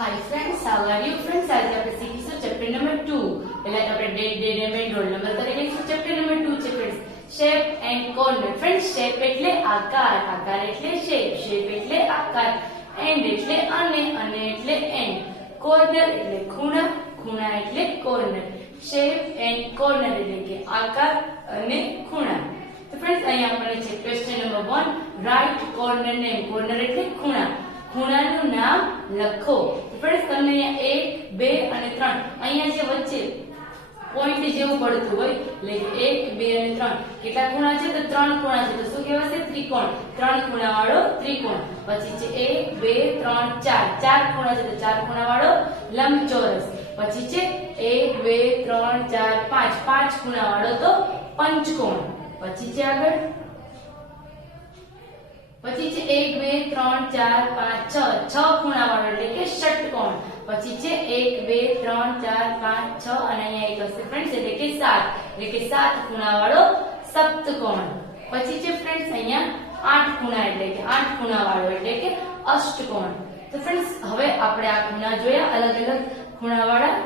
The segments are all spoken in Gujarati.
Hi friends, how are you friends? આજે આપણે શીખીશું ચેપ્ટર નંબર 2. પહેલા તો આપણે day name and roll number કરી લઈશું. ચેપ્ટર નંબર 2 છે friends, shape and corner. Friends, shape એટલે આકાર, આકાર એટલે શેપ, શેપ એટલે આકાર, એન્ડ એટલે અને એટલે એન્ડ, કોર્નર એટલે ખૂણા, ખૂણા એટલે કોર્નર. શેપ એન્ડ કોર્નર એટલે કે આકાર અને ખૂણા. તો ફ્રેન્ડ્સ, અહીંયા આપણને છે question number 1, write corner name. Corner એટલે ખૂણા, ખૂણાનું નામ લખો. ફ્રેન્ડ્સ, તમને અહીંયા 1, 2 અને 3 અહીંયા જે વચ્ચે પોઈન્ટ જેવું પડતું હોય એટલે 1, 2 અને 3 કેટલા ખૂણા છે? તો 3 ખૂણા છે. તો શું કહેવાશે? ત્રિકોણ. 3 ખૂણા વાળો ત્રિકોણ. પછી છે 1, 2, 3, 4 4 ખૂણા છે. તો 4 ખૂણા વાળો લંબચોરસ. પછી છે 1, 2, 3, 4, 5 5 ખૂણા વાળો તો પંચકોણ. પછી છે આગળ, પછી છે 1, 2, 3, 4, 5, 6 6 ખૂણા વાળો એટલે કે ષટકોણ. પછી છે 1, 2, 3, 4, 5, 6 અને અહીંયા એક હશે ફ્રેન્ડ્સ એટલે કે 7 એટલે કે 7 ખૂણા વાળો સપ્તકોણ. પછી છે ફ્રેન્ડ્સ અહીંયા 8 ખૂણા એટલે કે 8 ખૂણા વાળો એટલે કે અષ્ટકોણ. તો ફ્રેન્ડ્સ, હવે આપણે આ ખૂણા જોયા, અલગ અલગ ખૂણા વાળા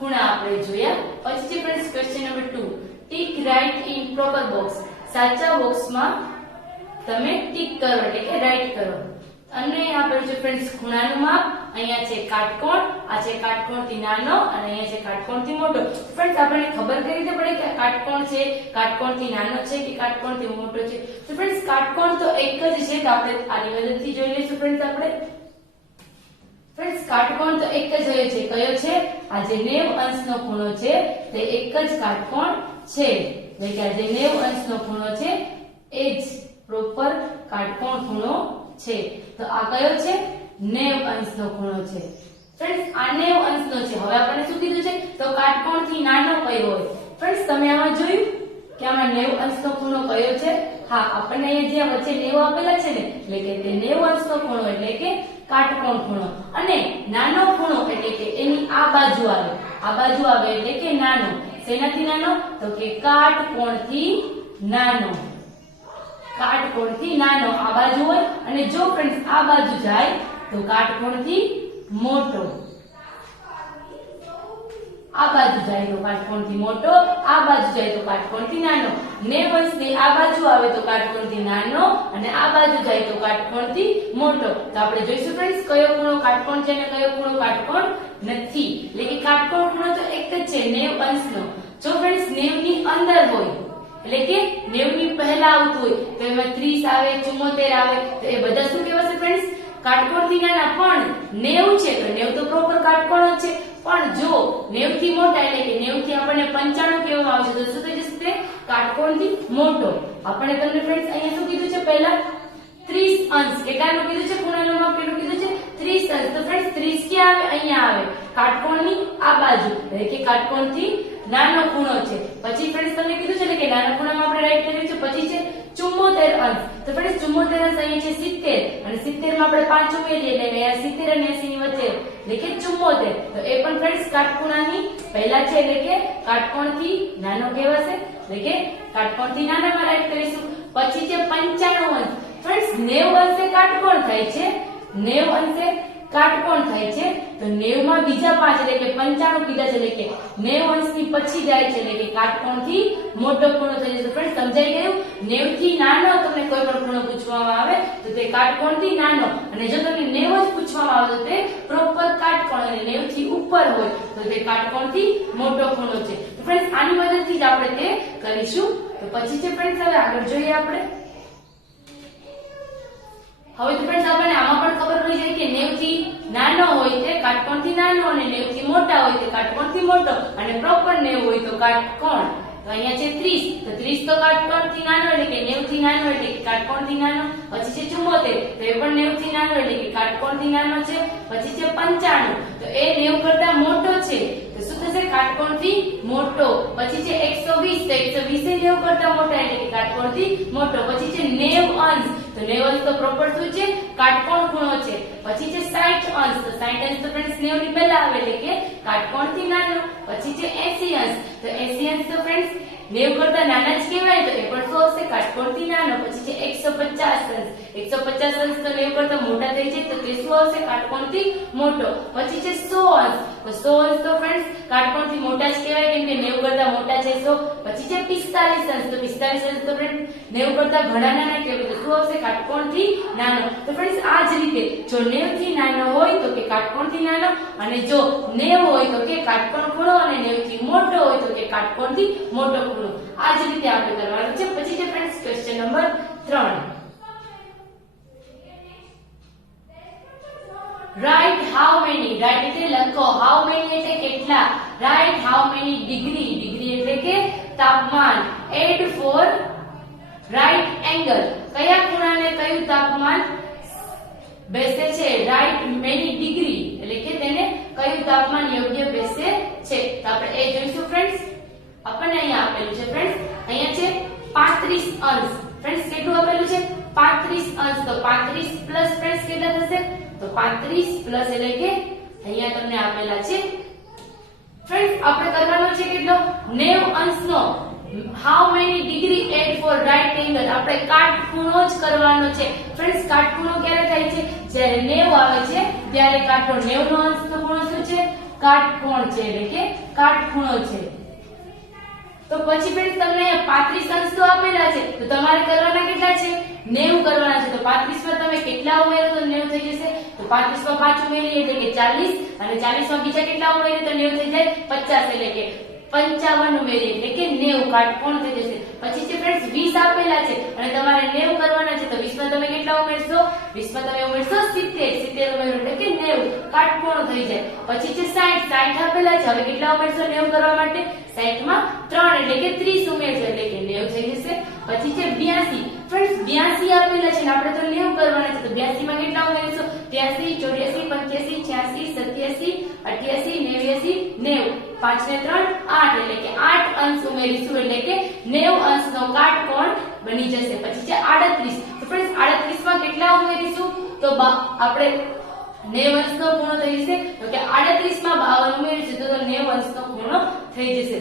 ખૂણા આપણે જોયા. પછી છે friends question number 2, tick right in proper box. સાચા બોક્સમાં તમે ટીક કરો એટલે કે રાઈટ કરો. અને આપણે જો ફ્રેન્ડ્સ ખૂણાનું માપ, અહીંયા છે કાટકોણ, આ છે કાટકોણથી નાનો અને અહીંયા છે કાટકોણથી મોટો. ફ્રેન્ડ્સ, આપણને ખબર કઈ રીતે પડે કે કાટકોણ છે કાટકોણથી નાનો છે કે કાટકોણથી મોટો છે? તો ફ્રેન્ડ્સ, કાટકોણ તો એક જ છે. તો આપણે આની મદદથી જોઈ લઈશું ફ્રેન્ડ્સ. આપણે ફ્રેન્ડ્સ, કાટકોણ તો એક જ હોય છે. કયો છે? આ જે 90 અંશનો ખૂણો છે તે એક જ કાટકોણ છે. એટલે કે આ જે 90 અંશનો ખૂણો છે એ જ પ્રોપર કાટકોણ ખૂણો છે. તો આ કયો છે? 90 અંશનો ખૂણો છે. ફ્રેન્ડ્સ, આ 90 અંશનો છે. હવે આપણને શું કીધું છે? તો કાટકોણથી નાનો કયો હોય? ફ્રેન્ડ્સ, તમે આમાં જોયું કે આમાં 90 અંશનો ખૂણો કયો છે? હા, આપણને અહીંયા જે વચ્ચે 90 આપેલા છે ને એટલે કે તે 90 અંશનો ખૂણો એટલે કે કાટકોણ ખૂણો. અને નાનો ખૂણો એટલે કે એની આ બાજુ આવે, આ બાજુ આવે એટલે કે નાનો. શેનાથી નાનો? તો કે કાટકોણથી નાનો. કાટકોણથી નાનો આ બાજુ હોય અને જો ફ્રેન્ડ્સ આ બાજુ જાય તો કાટકોણથી મોટો. આ બાજુ જાય તો કાટકોણથી મોટો, આ બાજુ જાય તો કાટકોણથી નાનો. 90 અંશની આ બાજુ આવે તો કાટકોણથી નાનો અને આ બાજુ જાય તો કાટકોણથી મોટો. તો આપણે જોઈશું ફ્રેન્ડ્સ કયો ખૂણો કાટકોણ છે અને કયો ખૂણો કાટકોણ નથી. એટલે કે કાટકોણ ખૂણો તો એક જ છે 90 અંશનો. જો ફ્રેન્ડ્સ 90 ની અંદર હોય એટલે કે 90 ની પહેલા આવતું હોય તો એમાં 30 આવે, 74 આવે તો એ બધા શું કહેવાશે ફ્રેન્ડ્સ? કાટકોણથી નાના. પણ 90 છે તો 90 તો પ્રોપર કાટકોણ જ છે. પણ જો 90 થી મોટા એટલે કે 90 થી આપણને 95 કહેવામાં આવશે તો શું થઈ જશે? તે કાટકોણથી મોટો. આપણે તમને ફ્રેન્ડ્સ અહીંયા શું કીધું છે? પહેલા 30 અંશ. કેટલાનું કીધું છે? ખૂણાનું માપ કેટલું કીધું છે? 30 અંશ. તો ફ્રેન્ડ્સ 30 ક્યાં આવે? અહીંયા આવે, કાટકોણની આ બાજુ એટલે કે કાટકોણથી નાનો ખૂણો છે. પછી ફ્રેન્ડ્સ તમને કીધું છે ને કે નાના ખૂણામાં આપણે રાઈટ કર્યું છે. પછી છે 74 અંશ. તો ફ્રેન્ડ્સ 74 અંશ અહીંયા છે 70 અને 70 માં આપણે 5 ઉમેરીએ એટલે અહીંયા 70 અને 80 ની વચ્ચે એટલે કે 74. તો એ પણ ફ્રેન્ડ્સ કાટખૂણાની પહેલા છે એટલે કે કાટકોણથી નાનો કહેવાશે. એટલે કે કાટકોણથી નાનામાં રાઈટ કરીશું. પછી છે 95 અંશ. ફ્રેન્ડ્સ 90 અંશે કાટકોણ થાય છે, 90 અંશે કાટકોણ થાય છે. તો 90 માં બીજા 5 એટલે કે 95 કીધા છે એટલે કે 90 અંશની પછી જાય છે એટલે કે કાટકોણથી મોટો ખૂણો થઈ જશે. ફ્રેન્ડ, સમજાઈ ગયું? 90 થી નાનો તમને કોઈ પણ ખૂણો પૂછવામાં આવે તો તે કાટકોણથી નાનો, અને જો તમને 90 જ પૂછવામાં આવે તો તે પ્રોપર કાટકોણ, અને 90 થી ઉપર હોય તો તે કાટકોણથી મોટો ખૂણો છે. તો ફ્રેન્ડ્સ, આની મદદથી જ આપણે તે કરીશું. તો પછી છે ફ્રેન્ડ્સ હવે આગળ જોઈએ આપણે. હવે તો ફ્રેન્ડ્સ આપણને આમાં પણ ખબર પડી જાય કે 90 થી નાનો હોય તે કાટકોણથી નાનો અને 90 થી મોટા હોય તે કાટકોણથી મોટો, અને પ્રોપર 90 હોય તો કાટકોણ. તો અહીંયા છે 30 તો 30 તો કાટકોણથી નાનો એટલે કે 90 થી નાનો એટલે કે કાટકોણથી નાનો. પછી છે 74 તો એ પણ 90 થી નાનો એટલે કે કાટકોણથી નાનો છે. પછી છે 95 તો એ 90 કરતા મોટો છે તો શું થશે? કાટકોણથી મોટો. પછી છે 120 તો 120 એ 90 કરતા મોટા એટલે કે કાટકોણથી મોટો. પછી છે 90 અંશ તો 90 અંશ તો પ્રોપર શું છે? કાટકોણ ખૂણો છે. પછી છે 60 અંશ તો 60 અંશ તો ફ્રેન્ડ્સ 90 ની પહેલા આવે એટલે કે કાટકોણથી નાનો. પછી છે 80 અંશ તો 80 અંશ તો ફ્રેન્ડ્સ 90 કરતા નાના જ કહેવાય તો એ પણ શું આવશે કાટકોણથી નાનો. પછી છે 150 અંશ. 150 અંશ તો 90 કરતા મોટા થઈ જાય તો તે શું આવશે કાટકોણથી મોટો. પછી છે 100 અંશ. તો 100 અંશ તો ફ્રેન્ડ્સ કાટકોણથી મોટા જ કહેવાય કેમ કે 90 કરતા મોટા છે 100. પછી છે 45 અંશ. તો 45 અંશ તો ફ્રેન્ડ 90 કરતા ઘણા નાના કહેવાય તો શું આવશે કાટકોણથી નાનો. તો ફ્રેન્ડ્સ આ જ રીતે જો 90 થી નાનો હોય તો કે કાટકોણથી નાનો, અને જો 90 હોય તો કે કાટકોણ ખૂણો, અને 90 થી મોટો હોય તો કે કાટકોણથી મોટો ખૂણો. આ જ રીતે આપણે કરવાનું છે. પછી છે friends question number 3. Write how many. Write એટલે લખો, હાઉ મેની એટલે કેટલા, write how many degree. Degree એટલે કે તાપમાન. Add four right angle. કયા ખૂણાને કયું તાપમાન બેસે છે, રાઇટ મેની ડિગ્રી એટલે કે તેને કયું તાપમાન યોગ્ય બેસે છે. તો આપણે એ જોઈશું ફ્રેન્ડ્સ. આપણને અહીંયા આપેલું છે ફ્રેન્ડ્સ, અહીંયા છે 35 અંશ. ફ્રેન્ડ્સ કેટલું આપેલું છે 35 અંશ. તો 35 પ્લસ ફ્રેન્ડ્સ કેટલા થશે, તો 35 પ્લસ એટલે કે અહીંયા તમને આપેલા છે ફ્રેન્ડ્સ આપણે કરવાનો છે કેટલો 90 અંશનો how many degree add four right angle. આપણે કાટખૂણો જ કરવાનો છે ફ્રેન્ડ્સ. કાટખૂણો ક્યારે થાય છે, જ્યારે 90 આવે છે ત્યારે કાટખૂણો. 90 નો અંશનો ખૂણો શું છે, કાટકોણ છે એટલે કે કાટખૂણો છે. તો પછી ફ્રેન્ડ્સ તમને 35 અંશ તો આપેલા છે તો તમારે કરવાના કેટલા છે 90 કરવાના છે. તો 35 માં તમે કેટલા ઉમેરો તો 90 થઈ જશે. તો 35 માં 5 ઉમેરીએ એટલે કે 40, અને 40 માં બીજા કેટલા ઉમેરીએ તો 90 થઈ જાય 50 એટલે કે 55 ઉમેરીએ એટલે કે 90 કાટકોણ થઈ જશે. પછી છે ફ્રેન્ડ્સ 20 આપેલા છે અને તમારે 90 કરવાના છે તો 20 માં તમે કેટલા ઉમેરશો, 20 માં તમે ઉમેરશો 70, 70 ઉમેરો એટલે કે 90 કાટકોણ થઈ જાય. પછી છે 60, 60 આપેલા છે. હવે કેટલા ઉમેરશો 90 કરવા માટે, 60 માં 3 એટલે કે 30 ઉમેરશો એટલે કે 90 થઈ જશે. પછી છે 82, ફ્રેન્ડ્સ 82 આપેલા છે ને આપણે તો 90 કરવાના છે તો 82 માં કેટલા ઉમેરશો, 83, 84, 85, 86, 87, 88, 90, 5 ને 3 8 એટલે કે 8 અંશ ઉમેરીશું એટલે કે 90 અંશનો કાટકોણ બની જશે. પછી છે 38, તો ફ્રેન્ડ્સ 38 માં કેટલા ઉમેરીશું તો આપણે 90 અંશનો ખૂણો થઈ જશે. તો કે 38 માં 52 ઉમેરીશું તો 90 અંશનો ખૂણો થઈ જશે.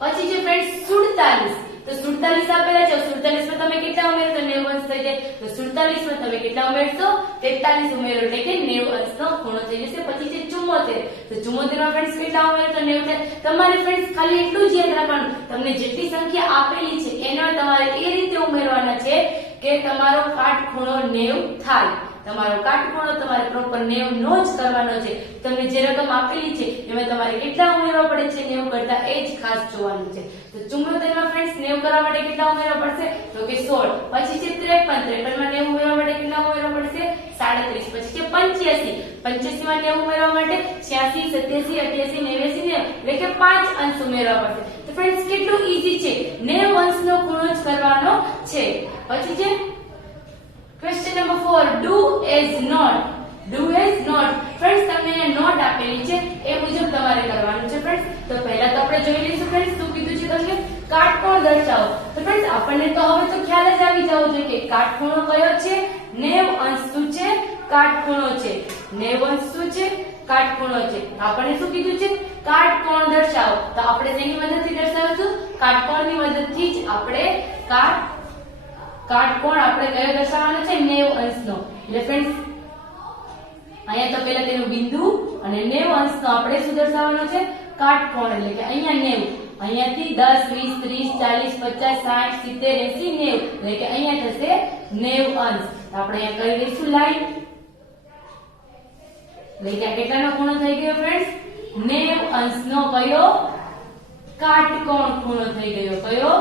પછી છે ફ્રેન્ડ્સ 47, તો 47 આપેલા છે. 47 માં તમે કેટલા ઉમેરો તો 90 અંશ થઈ જાય. તો 47 માં તમે કેટલા ઉમેરશો, 43 ઉમેરો એટલે કે 90 અંશનો ખૂણો થઈ જશે. પછી છે 74, તો 74 માં ફ્રેન્ડ્સ કેટલા ઉમેરો તો 90 થાય. તમારે ફ્રેન્ડ્સ ખાલી એટલું જ યાદ રાખવાનું, તમને જેટલી સંખ્યા આપેલી છે એના તમારે એ રીતે ઉમેરવાના છે કે તમારો કાટખૂણો 90 થાય. તમારો કાટખૂણો તમારે પ્રોપર 90 નો જ કરવાનો છે. તમને જે રકમ આપેલી છે એમાં તમારે કેટલા ઉમેરવા પડે છે 90 કરતા એ જ ખાસ જોવાનું છે. તો 74 માં ફ્રેન્ડ્સ 90 કરવા માટે કેટલા ઉમેરવા પડશે તો કે 16. પછી છે 53, 53 માં 90 ઉમેરવા માટે કેટલા ઉમેરવા પડશે 37. પછી છે 85, 85 માં 90 ઉમેરવા માટે 86, 87, 88, 89, એટલે કે 5 અંશ ઉમેરવા પડશે. તો ફ્રેન્ડ્સ કેટલું ઈઝી છે, 90 અંશનો ખૂણો જ કરવાનો છે. પછી છે question number 4, do as note. Do as note, friends તમને નોટ આપેલી છે એ મુજબ તમારે કરવાનું છે ફ્રેન્ડ્સ. તો પહેલા તો આપણે જોઈ લઈશું ફ્રેન્ડ્સ શું કીધું છે તમને, કાટકોણ દર્શાવો. તો ફ્રેન્ડ્સ આપણને તો હવે તો ખ્યાલ જ આવી જવો જોઈએ કે કાટખૂણો કયો છે, 90 અંશ શું છે, કાટખૂણો છે. 90 અંશ શું છે, કાટખૂણો છે. આપણને શું કીધું છે, કાટકોણ દર્શાવો. તો આપણે શેની મદદથી દર્શાવીશું, કાટકોણની મદદથી જ આપણે કાટકોણ આપણે કયો દર્શાવવાનો છે 90 અંશનો. એટલે ફ્રેન્ડ્સ અહીંયા તો પહેલા તેનું બિંદુ અને 90 અંશનો આપણે શું દર્શાવવાનો છે, કાટકોણ. એટલે કે અહીંયા 90, અહીંયાથી 10, 20, 30, 40, 50, 60, 70, 80, 90 એટલે કે અહીંયા થશે 90 અંશ. આપણે અહીંયા કરી લઈશું લાઈન. એટલે કે કેટલાનો ખૂણો થઈ ગયો ફ્રેન્ડ્સ, 90 અંશનો કયો, કાટકોણ ખૂણો થઈ ગયો. કયો,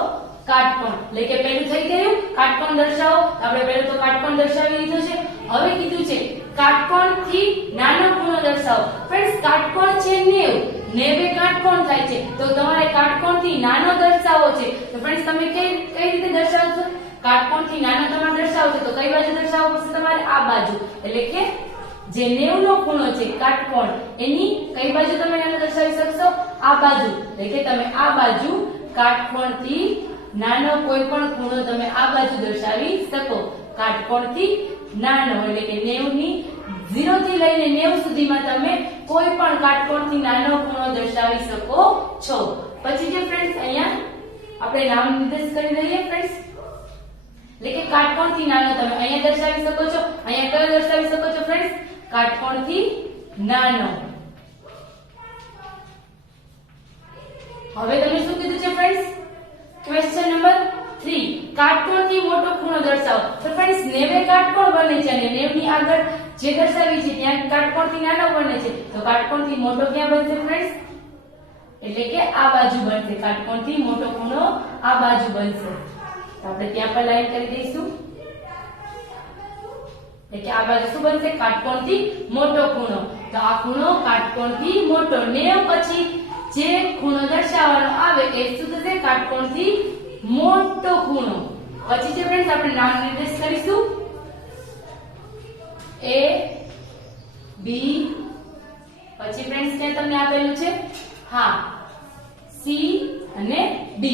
કાટકોણ. એટલે કે પેલું થઈ ગયું કાટકોણ દર્શાવો. આપણે પહેલું તો કાટકોણ દર્શાવી દીધું છે. હવે કીધું છે કાટકોણથી નાનો ખૂણો દર્શાવો. ફ્રેન્ડ્સ કાટકોણ છે 90, 90 કાટકોણ થાય છે તો તમારે કાટકોણથી નાનો દર્શાવો છે. તો ફ્રેન્ડ્સ તમે કઈ રીતે દર્શાવશો, કાટકોણથી નાનો તમારે દર્શાવો છે તો કઈ બાજુ દર્શાવવો પડશે તમારે, આ બાજુ. એટલે કે જે 90 નો ખૂણો છે કાટકોણ એની કઈ બાજુ તમે નાનો દર્શાવી શકશો, આ બાજુ. એટલે કે તમે આ બાજુ કાટકોણથી નાનો કોઈ પણ ખૂણો તમે આ બાજુ દર્શાવી શકો. કાટકોણથી નાનો એટલે કે 90 ની 0 થી લઈને 90 સુધીમાં તમે કોઈ પણ કાટકોણથી નાનો ખૂણો દર્શાવી શકો છો. પછી જે ફ્રેન્ડ્સ અહીંયા આપણે નામ નિર્દેશ કરી દઈએ ફ્રેન્ડ્સ. એટલે કે કાટકોણથી નાનો તમે અહીંયા દર્શાવી શકો છો. અહીંયા કયો દર્શાવી શકો છો ફ્રેન્ડ્સ? કાટકોણથી નાનો. હવે તમે શું કીધું છે ફ્રેન્ડ્સ? ક્વેશ્ચન નંબર 3 કાટકોણથી મોટો ખૂણો દર્શાવો. તો ફ્રેન્ડ્સ 90 કાટકોણ બને છે અને 90 ની આગળ જે દર્શાવી છે ત્યાં કાટકોણથી નાનો બને છે. તો કાટકોણથી મોટો ક્યાં બનશે ફ્રેન્ડ્સ? એટલે કે આ બાજુ બનશે. કાટકોણથી મોટો ખૂણો આ બાજુ બનશે. તો આપણે ત્યાં પર લાઈન કરી દઈશું. એટલે કે આ બાજુ શું બનશે? કાટકોણથી મોટો ખૂણો. તો આ ખૂણો કાટકોણથી મોટો. 90 પછી જે ખૂણો દર્શાવવાનો આવે એ શું થશે? કાટકોણથી મોટો ખૂણો. પછી જે ફ્રેન્ડ્સ આપણે નામ નિર્દેશ કરીશું A B પછી ફ્રેન્ડ્સ ત્યાં તમને આપેલું છે હા C અને D.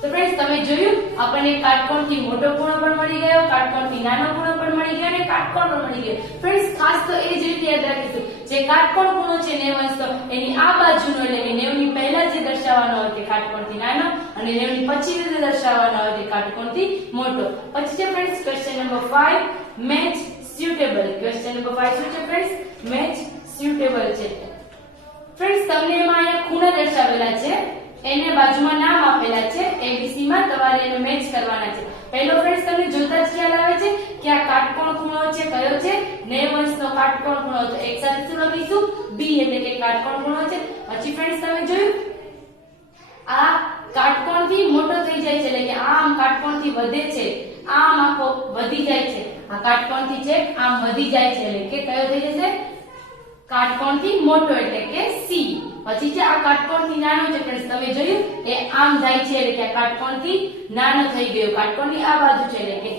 તો ફ્રેન્ડ્સ તમે જોયું આપણને કાટકોણથી મોટો ખૂણો પણ મળી ગયો, કાટકોણથી નાનો ખૂણો પણ મળી ગયો અને કાટકોણ પણ મળી ગયો. ફ્રેન્ડ્સ ખાસ તો એ જ રીતે યાદ રાખીશું જે કાટકોણ ખૂણો છે 90 અંશ તો એની આ બાજુનો એટલે કે 90 ની પહેલા જે દર્શાવવાનો હોય તે કાટકોણથી નાનો અને 90 ની પછી જે દર્શાવવાનો હોય તે કાટકોણથી મોટો. પછી છે friends question number 5 match suitable. Question number 5 શું છે ફ્રેન્ડ્સ? મેચ suitable છે. ફ્રેન્ડ્સ તમને એમાં અહીંયા ખૂણા દર્શાવેલા છે, એને બાજુમાં નામ આપેલા છે. ABC માં તમારે એને મેચ કરવાના છે. પહેલો ફ્રેન્ડ્સ તમને જોતા જ ખ્યાલ આવે છે કે આ કાટકોણ ખૂણો છે કયો છે? 90 અંશનો કાટકોણ ખૂણો. તો એક સાથે શું લખીશું? B એટલે કે કાટકોણ ખૂણો છે. પછી ફ્રેન્ડ્સ તમે જોયું આ કાટકોણથી મોટો થઈ જાય છે એટલે કે આમ કાટકોણથી વધે છે, આમ આખો વધી જાય છે. આ કાટકોણથી છે આમ વધી જાય છે એટલે કે કયો થઈ જશે? કાટકોણથી મોટો એટલે કે C. પછી જે આ કાટકોણથી નાનો છે ફ્રેન્ડ્સ તમે જોયું એ આમ જાય છે એટલે કે આ કાટકોણથી નાનો થઈ ગયો. કાટકોણની આ બાજુ છે એટલે કે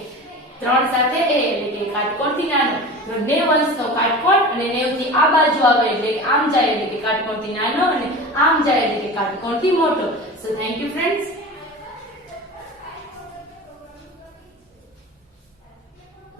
3 સાથે A એટલે કે કાટકોણથી નાનો. તો 90 અંશનો કાટકોણ અને 90 થી આ બાજુ આવે એટલે કે આમ જાય એટલે કે કાટકોણથી નાનો અને આમ જાય એટલે કે કાટકોણથી મોટો. So thank you friends.